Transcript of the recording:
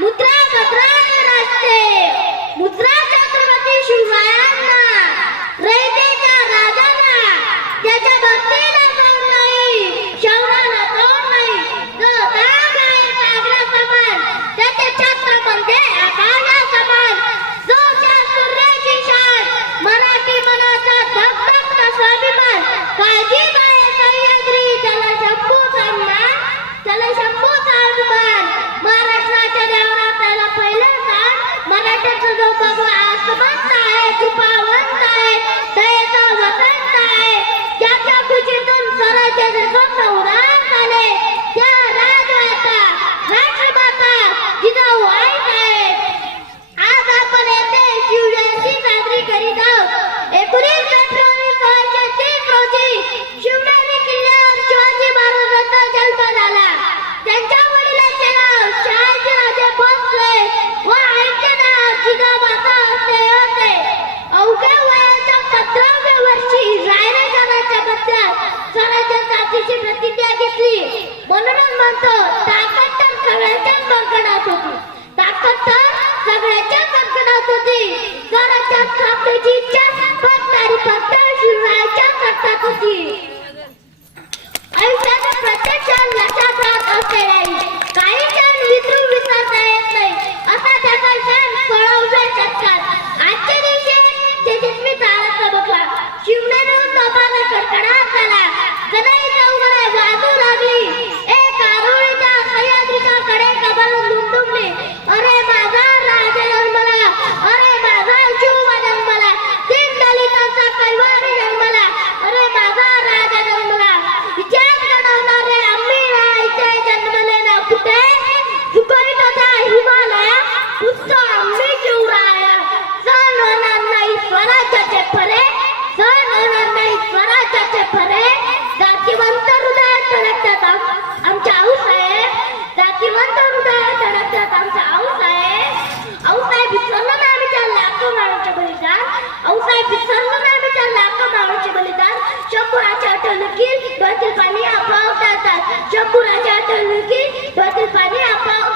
मुद्रा भद्राय राष्ट्रे मुद्रा छत्रपती शिवरायांना रयतेच्या राजांना त्याच्या भक्तीला तोड नाही शौर्याला तोड नाही जो ताग आहे सागरा समान त्याचे छत्रपती आकाशा समान जो त्या सूर्याची शान मराठी मनाचा धगधगता स्वाभिमान काळजी बाळे सह्याद्री त्याला शंभूचा मान त्याला शंभूचा अभिमान महाराष्ट्राच्या देवराताला पहिलं स्थान मराठ्याचं जो भगवा आसमंत आहे कृपावंत आहे दयेचा वसंत आहे ज्याच्या कुशीतून स्वराज्याचे स्वप्न उडान आले त्या राजमाता राष्ट्रमाता जिजाऊ आई साहेब आज आपण येथे शिवजयंती साजरी करीत आहोत 19 फेब्रुवारी 1630 रोजी शिवनेरी किल्ल्यावर शिवाजी महाराजांचा जन्म झाला त्यांच्या वडिलांचे नाव शहाजीराजे भोसले व आईचे नाव जिजामाता असे होते अवघ्या वयाच्या 15व्या वर्षी रायरेखानाच्या मध्यात स्वराज्याची प्रतिज्ञा घेतली म्हणून म्हणतो ताकद तर सगळ्यांच्या कंकणात होती ताकद तर सगळ्यांच्या कंकणात होती स्वराज्यात स्थापनेची इच्छा फक्त शिवरायांच्या करतात होती आयुष्यात प्रत्येक क्षण लक्षात राहत असते नाही काही क्षण विसरून विसरता येत नाही असा त्याचा क्षण 16व्या शतकात आजच्या दिवशी तेजस्वी तारा चमकला शिवनेरीहून तोफांचा कडकडाट झाला सदाईचा उघडे वाजू लागली एक आरोळीच्या सह्याद्रीच्या कडे कबरून दुमदुमली अरे माझा राजा जन्मला अरे माझा शिव जन्मला 3 दलितांचा कैवारी जन्मला अरे माझा राजा जन्मला विचार घडवणारे आम्ही इथे जन्मले ना कुठे सुखोईत होता हिमालया पुष्ट आम्ही शिवराया सण होणार नाही स्वराज्याचे फरे सण होणार नाही स्वराज्याचे फरे जातीवंत हृदयात धडकतात आमच्या आऊसाहेब जातीवंत हृदयात धडकतात आमच्या आऊसाहेब विसरलो ना आम्हीच्या लाखो माणूचे बलिदान आऊसाहेब विसरलो ना आम्हीच्या लाखो माणूचे बलिदान शंभूराच्या आठवणुकी डोळ्यातील पाणी आपोआप जातात शंभूराच्या आठवणुकी डोळ्यातील पाणी आपोआप